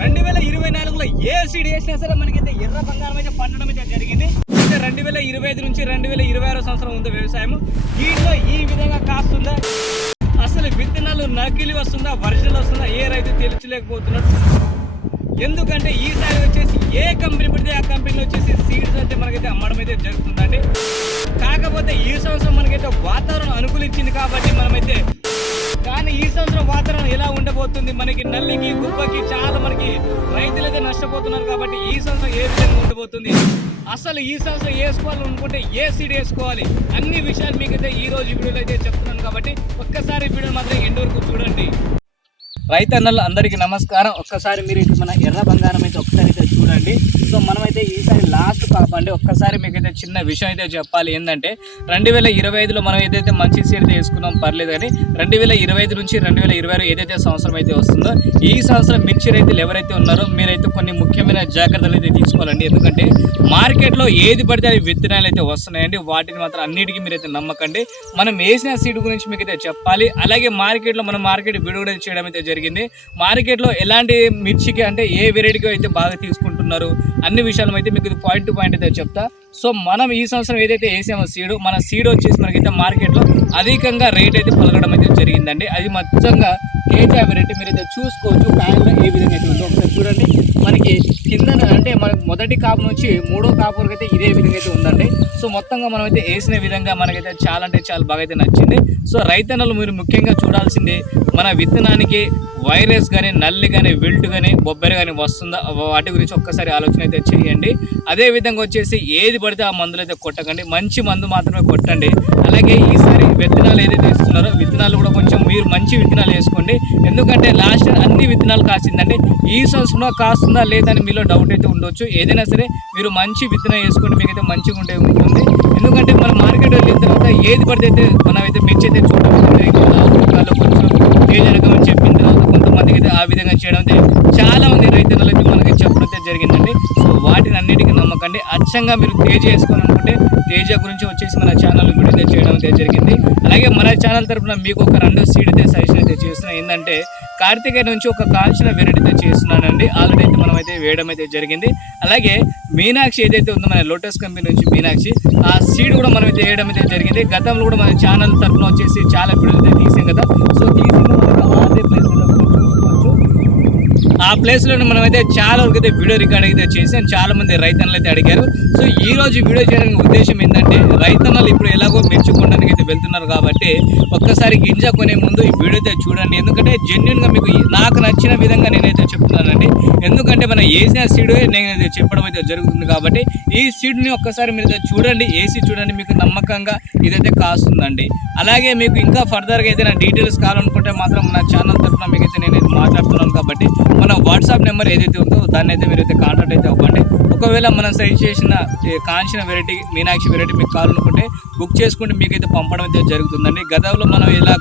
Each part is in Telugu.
రెండు వేల ఇరవై నాలుగులో ఏ సీడ్ వేసినా సరే మనకైతే ఎర్ర బంగారం అయితే పండడం అయితే జరిగింది. అయితే రెండు వేల ఇరవై ఐదు నుంచి రెండు వేల ఇరవై ఆరో సంవత్సరం ఉంది వ్యవసాయం దీంట్లో ఈ విధంగా కాస్తుందా? అసలు విత్తనాలు నకిలీ వస్తుందా? ఒరిజినల్ వస్తుందా? ఏ రైతు తెలుసుకోలేకపోతున్నాడు ఎందుకంటే ఈసారి వచ్చేసి ఏ కంపెనీ పడితే ఆ కంపెనీలో వచ్చేసి సీడ్స్ అయితే మనకైతే అమ్మడం అయితే జరుగుతుందండి. కాకపోతే ఈ సంవత్సరం మనకైతే వాతావరణం అనుకూలించింది కాబట్టి మనమైతే కానీ ఈ సంవత్సరం వాతావరణం ఎలా నష్టపోతుంది మనకి నల్లికి గుబ్బకి చాలా మనకి రైతులు అయితే నష్టపోతున్నారు కాబట్టి ఈ సంవత్సరం ఏ విధంగా ఉండబోతుంది? అసలు ఈ సంవత్సరం వేసుకోవాలి అనుకుంటే ఏ సీడ్ వేసుకోవాలి? అన్ని విషయాలు మీకైతే ఈ రోజు వీడియోలో అయితే చెప్తున్నాను కాబట్టి ఒక్కసారి వీడియో మాత్రం ఎండ్ వరకు చూడండి. రైతన్నలు అందరికీ నమస్కారం. ఒక్కసారి మీరు మన ఎర్ర బంగారం అయితే ఒకసారి అయితే చూడండి. సో మనమైతే ఒక్కసారి మీకు అయితే చిన్న విషయం అయితే చెప్పాలి. ఏంటంటే రెండు వేల ఇరవై ఐదులో మనం ఏదైతే మంచి సీడ్ తీసుకున్నాం పర్లేదు కానీ రెండు వేల ఇరవై ఐదు నుంచి రెండు వేల ఇరవై ఆరు ఏదైతే సంవత్సరం అయితే వస్తుందో ఈ సంవత్సరం మిర్చి రైతులు ఎవరైతే ఉన్నారో మీరైతే కొన్ని ముఖ్యమైన జాగ్రత్తలు అయితే తీసుకోవాలండి. ఎందుకంటే మార్కెట్లో ఏది పడితే అవి విత్తనాలు అయితే వస్తున్నాయండి. వాటిని మాత్రం అన్నిటికీ మీరైతే నమ్మకండి. మనం వేసిన సీడ్ గురించి మీకు అయితే చెప్పాలి. అలాగే మార్కెట్లో మనం మార్కెట్ విడుదల చేయడం అయితే జరిగింది. మార్కెట్లో ఎలాంటి మిర్చికి అంటే ఏ వెరైటీకి అయితే బాగా తీసుకుంటున్నారు అన్ని విషయాలు అయితే మీకు పాయింట్ టు పాయింట్ అయితే చెప్తా. సో మనం ఈ సంవత్సరం ఏదైతే వేసామో సీడ్ మన సీడ్ వచ్చేసి మనకైతే మార్కెట్లో అధికంగా రేట్ అయితే పలకడం అయితే జరిగిందండి. అది మొత్తంగా కేజీ యాభై మీరు అయితే చూసుకోవచ్చు కాయల్లో ఏ విధంగా అయితే ఉందో. ఒకసారి చూడండి. మనకి కింద అంటే మనకి మొదటి కాపు నుంచి మూడో కాపు వరకు అయితే ఇదే విధంగా అయితే ఉందండి. సో మొత్తంగా మనం అయితే వేసిన విధంగా మనకైతే చాలా అంటే చాలా బాగా అయితే నచ్చింది. సో రైతన్నలు మీరు ముఖ్యంగా చూడాల్సింది మన విత్తనానికి వైరస్ కానీ నల్లి కానీ విల్ట్ కానీ బొబ్బరి కానీ వస్తుందా? వాటి గురించి ఒక్కసారి ఆలోచన అయితే చేయండి. అదే విధంగా వచ్చేసి ఏది పడితే ఆ మందులు అయితే కొట్టకండి. మంచి మందు మాత్రమే కొట్టండి. అలాగే ఈసారి విత్తనాలు ఏదైతే ఇస్తున్నారో విత్తనాలు కూడా కొంచెం మీరు మంచి విత్తనాలు వేసుకోండి. ఎందుకంటే లాస్ట్ అన్ని విత్తనాలు కాసిందండి. ఈ సంవత్సరంలో కాస్తుందా లేదని మీలో డౌట్ అయితే ఉండొచ్చు. ఏదైనా సరే మీరు మంచి విత్తనం వేసుకోండి మీకైతే మంచిగా ఉంటే ఉంటుంది. ఎందుకంటే మన మార్కెట్ వెళ్ళిన తర్వాత ఏది పడితే అయితే మనం అయితే మిర్చి అయితే చూడడం జరిగింది. వాళ్ళు కొంచెం తేజ రకం అని చెప్పిన తర్వాత కొంతమందికి అయితే ఆ విధంగా చేయడం అయితే చాలా మంది రైతులకి మనకి చెప్పడం అయితే జరిగిందండి సో వాటిని అన్నిటికీ నమ్మకండి. అచ్చంగా మీరు తేజ వేసుకోవాలనుకుంటే తేజ గురించి వచ్చేసి మన ఛానల్ వీడియో చేయడం అయితే జరిగింది. అలాగే మన ఛానల్ తరపున మీకు ఒక రెండు సీడ్ అయితే సజెషన్ అయితే చేస్తున్నా. ఏంటంటే కార్తికేయ నుంచి ఒక కాల్చిన వెరైటీ అయితే చేస్తున్నానండి. ఆల్రెడీ అయితే మనం అయితే వేయడం అయితే జరిగింది. అలాగే మీనాక్షి ఏదైతే ఉందో మన లోటస్ కంపెనీ నుంచి మీనాక్షి ఆ సీడ్ కూడా మనం అయితే వేయడం అయితే జరిగింది. గతంలో కూడా మన ఛానల్ తరపున వచ్చేసి చాలా వీడియోలు అయితే తీసాం కదా. సో తీసింది ఆ ప్లేస్లో మనం అయితే చాలా వరకు అయితే వీడియో రికార్డ్ అయితే చేసాం చాలా మంది రైతన్నలు అయితే అడిగారు. సో ఈ రోజు వీడియో చేయడానికి ఉద్దేశం ఏంటంటే రైతన్నలు ఇప్పుడు ఎలాగో మెచ్చుకోవడానికి అయితే వెళ్తున్నారు కాబట్టి ఒక్కసారి గింజ కొనే ముందు ఈ వీడియో అయితే చూడండి. ఎందుకంటే జెన్యున్గా మీకు నాకు నచ్చిన విధంగా నేనైతే చెప్తున్నానండి. ఎందుకంటే మన వేసిన సీడ్ నేనైతే చెప్పడం అయితే జరుగుతుంది కాబట్టి ఈ సీడ్ని ఒక్కసారి మీరు అయితే చూడండి. ఏసీ చూడండి మీకు నమ్మకంగా ఇదైతే కాస్తుందండి. అలాగే మీకు ఇంకా ఫర్దర్గా ఏదైనా డీటెయిల్స్ కావాలనుకుంటే మాత్రం నా ఛానల్ తరఫున మీకైతే నేను మాట్లాడుతున్నాను కాబట్టి మన వాట్సాప్ నెంబర్ ఏదైతే ఉందో దాన్ని అయితే మీరు అయితే కాంటాక్ట్ అయితే అవ్వండి. ఒకవేళ మనం సజెస్ట్ చేసిన కాంచిన వెరైటీ మీనాక్షి వెరైటీ మీకు కావాలనుకుంటే బుక్ చేసుకుంటే మీకైతే పంపడం అయితే జరుగుతుందండి. గతంలో మనం ఇలా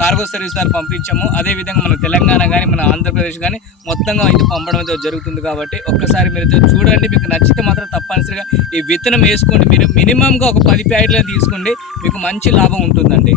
కార్గో సర్వీస్ ద్వారా పంపించాము. అదే విధంగా మన తెలంగాణ కానీ మన ఆంధ్రప్రదేశ్ కానీ మొత్తంగా అయితే పంపడం అయితే జరుగుతుంది కాబట్టి ఒక్కసారి మీరు అయితే చూడండి. మీకు నచ్చితే మాత్రం తప్పనిసరిగా ఈ విత్తనం వేసుకోండి. మీరు మినిమంగా ఒక పది ప్యాకెట్లను తీసుకోండి. మీకు మంచి లాభం ఉంటుందండి.